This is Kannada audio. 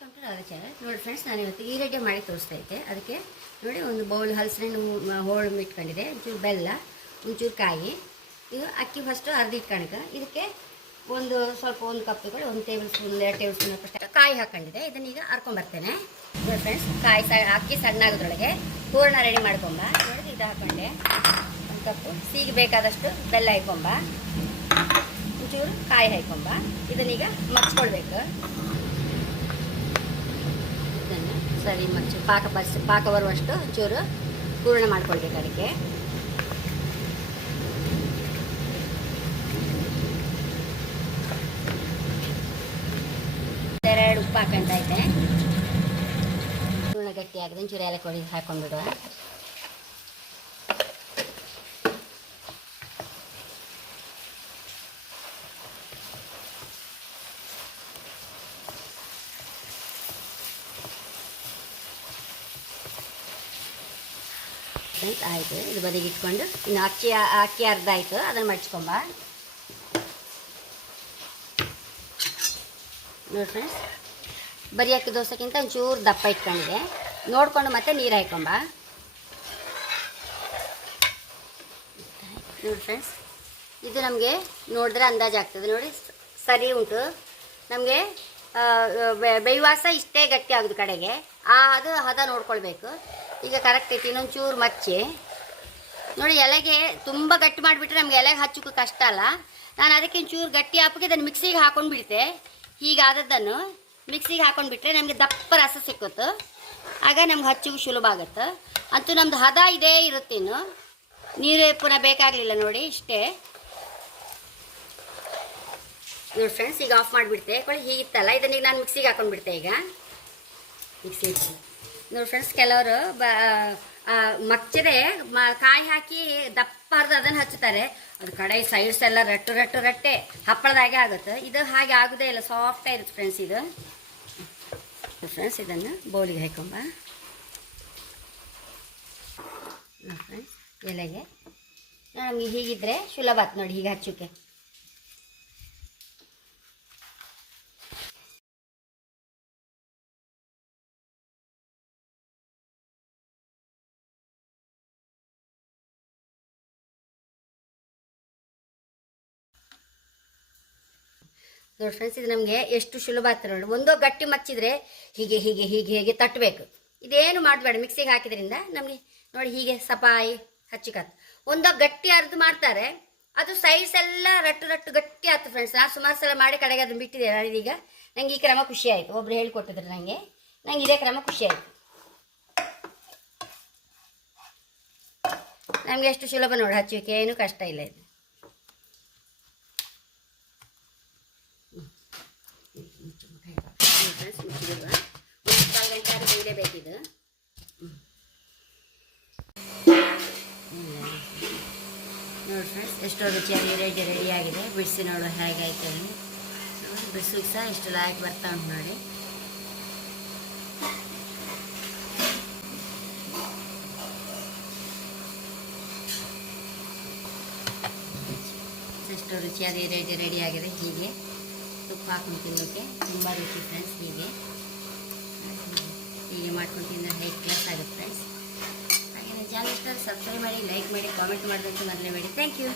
ವೆಲ್ಕಮ್ ಟು ನೋಡಿ ಫ್ರೆಂಡ್ಸ್ ನಾನು ಇವತ್ತು ಈರಡ್ಡೆ ಮಾಡಿ ತೋರಿಸ್ತಾ ಇದ್ದೆ ಅದಕ್ಕೆ ನೋಡಿ ಒಂದು ಬೌಲ್ ಹಲಸಿನ ಹೋಳು ಇಟ್ಕೊಂಡಿದೆ. ಒಂಚೂರು ಬೆಲ್ಲ, ಒಂಚೂರು ಕಾಯಿ. ಇದು ಅಕ್ಕಿ ಫಸ್ಟು ಅರ್ಧ ಇಟ್ಕೊಳಕ ಇದಕ್ಕೆ ಒಂದು ಸ್ವಲ್ಪ ಒಂದು ಕಪ್ಗಳು ಒಂದು ಟೇಬಲ್ ಸ್ಪೂನ್ ಎರಡು ಟೇಬಲ್ ಸ್ಪೂನ್ ಅಷ್ಟು ಕಾಯಿ ಹಾಕೊಂಡಿದೆ ಇದನ್ನೀಗ ಹರ್ಕೊಂಬರ್ತೇನೆ ನೋಡಿ ಫ್ರೆಂಡ್ಸ್ ಕಾಯಿ ಸ, ಅಕ್ಕಿ ಸಣ್ಣ ಆಗೋದ್ರೊಳಗೆ ಹೂರ್ಣ ರೆಡಿ ಮಾಡ್ಕೊಂಬ. ನೋಡಿ ಇದು ಹಾಕೊಂಡೆ. ಒಂದು ಕಪ್ಪು ಸೀಗೆ ಬೇಕಾದಷ್ಟು ಬೆಲ್ಲ ಹಾಕೊಂಬ. ಒಂಚೂರು ಕಾಯಿ ಹಾಕೊಂಬ. ಇದನ್ನೀಗ ಮಗ್ಸ್ಕೊಳ್ಬೇಕು ಇದನ್ನು ಸರಿ, ಮಚ್ಚು. ಪಾಕ ಬಸ್, ಪಾಕ ಬರುವಷ್ಟು ಚೂರು ಪೂರ್ಣ ಮಾಡ್ಕೊಳ್ಬೇಕು ಅದಕ್ಕೆ. ಎರಡು ಉಪ್ಪು ಹಾಕೊಂತ ಐತೆ. ಪೂರ್ಣ ಗಟ್ಟಿ ಆಗಿದೆ ಚೂರು ಏಲಕ್ಕಿ ಕೊಡಿ ಹಾಕೊಂಡ್ಬಿಡುವ. ಫ್ರೆಂಡ್ಸ್ ಆಯಿತು. ಇದು ಬದಿಗೆ ಇಟ್ಕೊಂಡು ಇನ್ನು ಅಕ್ಕಿ ಅಕ್ಕಿ ಅರ್ಧ ಆಯಿತು ಅದನ್ನು ಮಡ್ಚ್ಕೊಂಬ. ನೋಡಿ ಫ್ರೆಂಡ್ಸ್ ಬರೀ ಅಕ್ಕಿ ದೋಸೆಗಿಂತ ಒಂಚೂರು ದಪ್ಪ ಇಟ್ಕೊಂಡಿದೆ. ನೋಡಿಕೊಂಡು ಮತ್ತೆ ನೀರು ಹಾಕೊಂಬ ನೋಡಿ ಫ್ರೆಂಡ್ಸ್ ಇದು ನಮಗೆ ನೋಡಿದ್ರೆ ಅಂದಾಜು ಆಗ್ತದೆ. ನೋಡಿ ಸರಿ ಉಂಟು. ನಮಗೆ ಬೇವಾಸ ಇಷ್ಟೇ ಗಟ್ಟಿ ಆಗೋದು ಕಡೆಗೆ. ಆ, ಅದು ಹದ ನೋಡ್ಕೊಳ್ಬೇಕು. ಈಗ ಕರೆಕ್ಟ್ ಐತಿ ಇನ್ನೊಂದು ಚೂರು ಮಚ್ಚಿ. ನೋಡಿ, ಎಲೆಗೆ ತುಂಬ ಗಟ್ಟಿ ಮಾಡಿಬಿಟ್ರೆ ನಮ್ಗೆ ಎಲೆಗೆ ಹಚ್ಚೋಕೆ ಕಷ್ಟ ಅಲ್ಲ. ನಾನು ಅದಕ್ಕೆ ಚೂರು ಗಟ್ಟಿ ಹಾಕಿ ಇದನ್ನು ಮಿಕ್ಸಿಗೆ ಹಾಕೊಂಡು ಬಿಡ್ತೆ ಹೀಗಾದದ್ದನ್ನು ಮಿಕ್ಸಿಗೆ ಹಾಕೊಂಡು ಬಿಟ್ಟರೆ ನಮಗೆ ದಪ್ಪ ರಸ ಸಿಕ್ಕುತ್ತೆ. ಆಗ ನಮ್ಗೆ ಹಚ್ಚೋಕೆ ಸುಲಭ ಆಗುತ್ತೆ. ಅಂತೂ ನಮ್ದು ಹದ ಇದೇ ಇರುತ್ತೆ ಇನ್ನು. ನೀರು ಪುನಃ ಬೇಕಾಗಲಿಲ್ಲ ನೋಡಿ, ಇಷ್ಟೇ. ನೋಡಿ ಫ್ರೆಂಡ್ಸ್ ಈಗ ಆಫ್ ಮಾಡಿಬಿಡ್ತೆ. ಕೊಳಿ ಹೀಗಿತ್ತಲ್ಲ, ಇದನ್ನೀಗ ನಾನು ಮಿಕ್ಸಿಗೆ ಹಾಕೊಂಡು ಬಿಡ್ತೆ ಈಗ. ಮಿಕ್ಸಿ ನೋಡಿ ಫ್ರೆಂಡ್ಸ್ ಕೆಲವರು ಬ ಆ, ಮಚ್ಚದೆ ಮ ಕಾಯಿ ಹಾಕಿ ದಪ್ಪ ಹರಿದು ಅದನ್ನು ಹಚ್ಚುತ್ತಾರೆ. ಅದು ಕಡೆ ಸೈಡ್ಸ್ ಎಲ್ಲ ರಟ್ಟು ರಟ್ಟು ರಟ್ಟೆ ಹಪ್ಪಳದಾಗೆ ಆಗುತ್ತೆ. ಇದು ಹಾಗೆ ಆಗೋದೇ ಇಲ್ಲ ಸಾಫ್ಟ್ ಇರುತ್ತೆ ಫ್ರೆಂಡ್ಸ್ ಇದು. ಫ್ರೆಂಡ್ಸ್ ಇದನ್ನು ಬೌಲಿಗೆ ಹಾಕೊಂಬ. ಫ್ರೆಂಡ್ಸ್ ಎಲೆಗೆ. ನಮಗೆ ಹೀಗಿದ್ರೆ ಸುಲಭ ಆಯ್ತು ನೋಡಿ ಹೀಗೆ ಹಚ್ಚೋಕ್ಕೆ. ನೋಡಿ ಫ್ರೆಂಡ್ಸ್ ಇದು ನಮಗೆ ಎಷ್ಟು ಸುಲಭ ಆಗ್ತದೆ ನೋಡಿ. ಒಂದೋ ಗಟ್ಟಿ ಮಚ್ಚಿದ್ರೆ ಹೀಗೆ ಹೀಗೆ ಹೀಗೆ ಹೀಗೆ ತಟ್ಟಬೇಕು ಇದೇನು ಮಾಡಬೇಡ ಮಿಕ್ಸಿಗೆ ಹಾಕಿದ್ರಿಂದ ನಮಗೆ ನೋಡಿ ಹೀಗೆ ಸಪಾಯಿ ಹಚ್ಚಿಕತ್ ಒಂದೋ ಗಟ್ಟಿ ಅರ್ದು ಮಾಡ್ತಾರೆ. ಅದು ಸೈಡ್ಸ್ ಎಲ್ಲ ರಟ್ಟು ರಟ್ಟು ಗಟ್ಟಿ ಆಯ್ತು ಫ್ರೆಂಡ್ಸ್ ನಾನು ಸುಮಾರು ಸಲ ಮಾಡಿ ಕಡೆಗೆ ಅದನ್ನು ಬಿಟ್ಟಿದ್ದೆ ನಾನು ಇದೀಗ. ನಂಗೆ ಈ ಕ್ರಮ ಖುಷಿ ಆಯಿತು. ಒಬ್ರು ಹೇಳ್ಕೊಟ್ಟಿದ್ರು ನನಗೆ ನಂಗೆ ಇದೇ ಕ್ರಮ ಖುಷಿ ಆಯಿತು. ನಮಗೆ ಎಷ್ಟು ಸುಲಭ ನೋಡಿ ಹಚ್ಚೋಕೆ ಏನು ಕಷ್ಟ ಇಲ್ಲ ಇದು. ಬೇಯಲೇಬೇಕಿದು ನೋಡಿ ಫ್ರೆಂಡ್ಸ್ ಎಷ್ಟೋ ರುಚಿಯಾಗಿ ರೆಡಿ ರೆಡಿ ಆಗಿದೆ ಬಿಡಿಸಿ ನೋಡು ಹೇಗಾಯ್ತು ಬಿಡಿಸಿಗೆ ಸಹ ಎಷ್ಟು ಲಾಯಕ್ ಬರ್ತಾ ಉಂಟು ನೋಡಿ ಎಷ್ಟು ರುಚಿಯಾಗಿ ರೆಡಿ ರೆಡಿಯಾಗಿದೆ ಹೀಗೆ ತುಪ್ಪ ಹಾಕೊಂಡು ತಿನ್ನೋಕ್ಕೆ ತುಂಬ ರುಚಿ ಫ್ರೆಂಡ್ಸ್ ಹೀಗೆ ಹೀಗೆ ಮಾಡ್ಕೊಂಡು ತಿಂದರೆ ಹೈ ಕ್ಲಾಸ್ ಆಗುತ್ತೆ. ಫ್ರೆಂಡ್ಸ್ ಹಾಗೆ ಚಾನಲ್ ಇಷ್ಟ ಸಬ್ಸ್ಕ್ರೈಬ್ ಮಾಡಿ ಲೈಕ್ ಮಾಡಿ ಕಾಮೆಂಟ್ ಮಾಡೋದಕ್ಕೆ ಮೊದಲೇ ಮಾಡಿ ಥ್ಯಾಂಕ್ ಯು